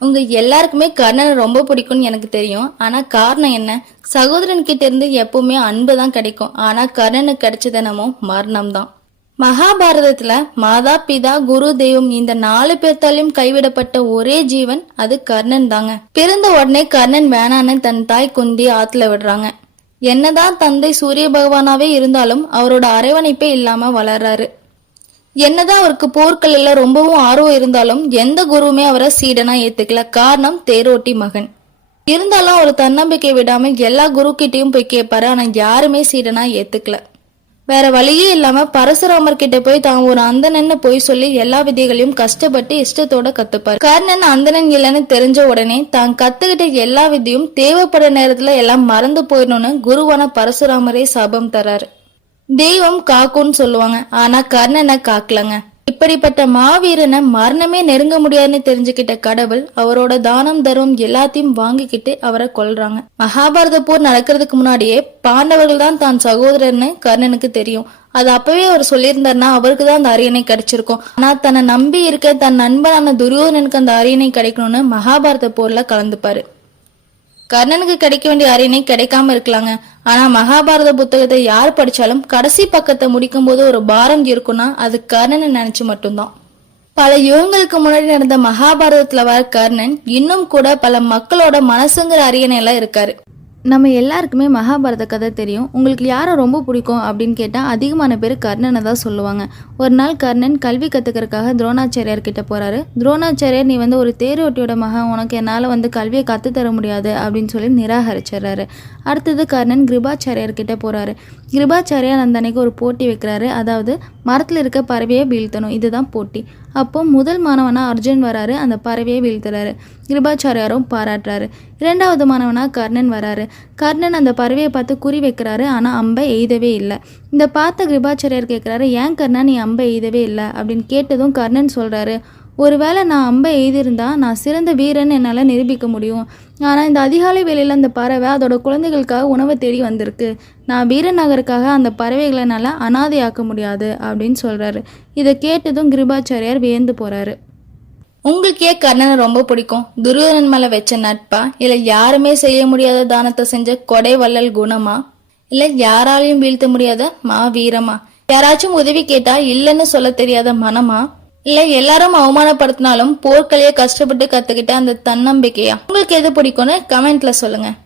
உங்க எல்லாருக்குமே கர்ணனை ரொம்ப பிடிக்கும்னு எனக்கு தெரியும். ஆனா காரணம் என்ன? சகோதரன் கிட்ட இருந்து எப்பவுமே அன்பு தான் கிடைக்கும். ஆனா கர்ணனுக்கு கிடைச்சது என்னமோ மரணம் தான். மகாபாரதத்துல மாதா பிதா குரு தெய்வம் இந்த நாலு பேர்த்தாலையும் கைவிடப்பட்ட ஒரே ஜீவன் அது கர்ணன் தாங்க. பிறந்த உடனே கர்ணன் வேணான்னு தன் தாய் குந்தி ஆத்துல விடுறாங்க. என்னதான் தந்தை சூரிய பகவானாவே இருந்தாலும் அவரோட அரவணைப்பே இல்லாம வளர்றாரு. என்னதான் அவருக்கு போர்க்கல்ல ரொம்பவும் ஆர்வம் இருந்தாலும் எந்த குருவுமே அவரை சீடனா ஏத்துக்கல. காரணம் தேரோட்டி மகன். இருந்தாலும் அவர் தன்னம்பிக்கை விடாம எல்லா குரு கிட்டையும் போய் கேட்பாரு ஆனா யாருமே சீடனா ஏத்துக்கல. வேற வழியே இல்லாம பரசுராமர் கிட்ட போய் தான் ஒரு அந்தனன்னு போய் சொல்லி எல்லா விதைகளையும் கஷ்டப்பட்டு இஷ்டத்தோட கத்துப்பாரு. கர்ணன் அந்தணன் இல்லைன்னு தெரிஞ்ச உடனே தான் கத்துக்கிட்ட எல்லா விதையும் தேவைப்பட நேரத்துல எல்லாம் மறந்து போயிடணும்னு குருவான பரசுராமரே சாபம் தராரு. தெய்வம் காக்கும்னு சொல்லுவாங்க. ஆனா கர்ணனை காக்கலங்க. இப்படிப்பட்ட மாவீரனை மரணமே நெருங்க முடியாதுன்னு தெரிஞ்சுக்கிட்ட கடவுள் அவரோட தானம் தர்மம் எல்லாத்தையும் வாங்கிக்கிட்டு அவரை கொல்றாங்க. மகாபாரத போர் நடக்கிறதுக்கு முன்னாடியே பாண்டவர்கள் தான் தான் சகோதரர்னு கர்ணனுக்கு தெரியும். அது அப்பவே அவர் சொல்லியிருந்தாருன்னா அவருக்கு தான் அந்த அரியணை கிடைச்சிருக்கும். ஆனா தன்னை நம்பி இருக்க தன் நண்பனான துரியோதனனுக்கு அந்த அரியணை கிடைக்கணும்னு மகாபாரத போர்ல கலந்துப்பாரு. கர்ணனுக்கு கிடைக்க வேண்டிய அரியணை கிடைக்காம இருக்கலாங்க. ஆனா மகாபாரத புத்தகத்தை யார் படிச்சாலும் கடைசி பக்கத்தை முடிக்கும் போது ஒரு பாரம் இருக்கும்னா அது கர்ணனை நினைச்சு மட்டும்தான். பல யுகங்களுக்கு முன்னாடி நடந்த மகாபாரதத்துல வர கர்ணன் இன்னும் கூட பல மக்களோட மனசுங்கிற அரியணையெல்லாம் இருக்காரு. நம்ம எல்லாருக்குமே மகாபாரத கதை தெரியும். உங்களுக்கு யாரை ரொம்ப பிடிக்கும் அப்படின்னு கேட்டால் அதிகமான பேர் கர்ணனை தான் சொல்லுவாங்க. ஒரு நாள் கர்ணன் கல்வி கற்றுக்கிறதுக்காக துரோணாச்சாரியார் கிட்ட போகிறாரு துரோணாச்சாரியார் நீ வந்து ஒரு தேரோட்டியோட மகன். உனக்கு என்னால் வந்து கல்வியை கற்றுத்தர முடியாது அப்படின்னு சொல்லி நிராகரிச்சிடுறாரு. அடுத்தது கர்ணன் கிருபாச்சாரியார் கிட்ட போகிறாரு கிருபாச்சாரியார் அந்த அன்னைக்கு ஒரு போட்டி வைக்கிறாரு. அதாவது மரத்தில் இருக்க பறவையை வீழ்த்தணும். இதுதான் போட்டி. அப்போ முதல் மாணவனா அர்ஜுன் வராரு. அந்த பறவையை வீழ்த்துறாரு. கிருபாச்சாரியாரும் பாராட்டுறாரு. இரண்டாவது மாணவனாக கர்ணன் வராரு. கர்ணன் அந்த பறவையை பார்த்து குறி வைக்கிறாரு ஆனால் அம்பை எய்தவே இல்லை. இந்த பார்த்த கிருபாச்சாரியார் கேட்குறாரு ஏன் கர்ணா நீ அம்பை எய்தவே இல்லை? அப்படின்னு கேட்டதும் கர்ணன் சொல்கிறாரு ஒருவேளை நான் அம்பை எய்திருந்தா நான் சிறந்த வீரன் என்னால் நிரூபிக்க முடியும். ஆனால் இந்த அதிகாலை வேலையில் அந்த பறவை அதோட குழந்தைகளுக்காக உணவை தேடி வந்திருக்கு. நான் வீரநகருக்காக அந்த பறவைகளை என்னால் அனாதையாக்க முடியாது அப்படின்னு சொல்கிறாரு இதை கேட்டதும் கிருபாச்சாரியார் வியந்து போகிறாரு உங்களுக்கு ஏன் கர்ணனை ரொம்ப பிடிக்கும். துரியோதனன் மேல வச்ச நட்பா? இல்ல யாருமே செய்ய முடியாத தானத்தை செஞ்ச கொடை வள்ளல் குணமா? இல்ல யாராலையும் வீழ்த்த முடியாத மா வீரமா யாராச்சும் உதவி கேட்டா இல்லைன்னு சொல்ல தெரியாத மனமா? இல்ல எல்லாரும் அவமானப்படுத்தினாலும் போர்க்கலைய கஷ்டப்பட்டு கத்துக்கிட்ட அந்த தன்னம்பிக்கையா? உங்களுக்கு எது பிடிக்கும்னு கமெண்ட்ல சொல்லுங்க.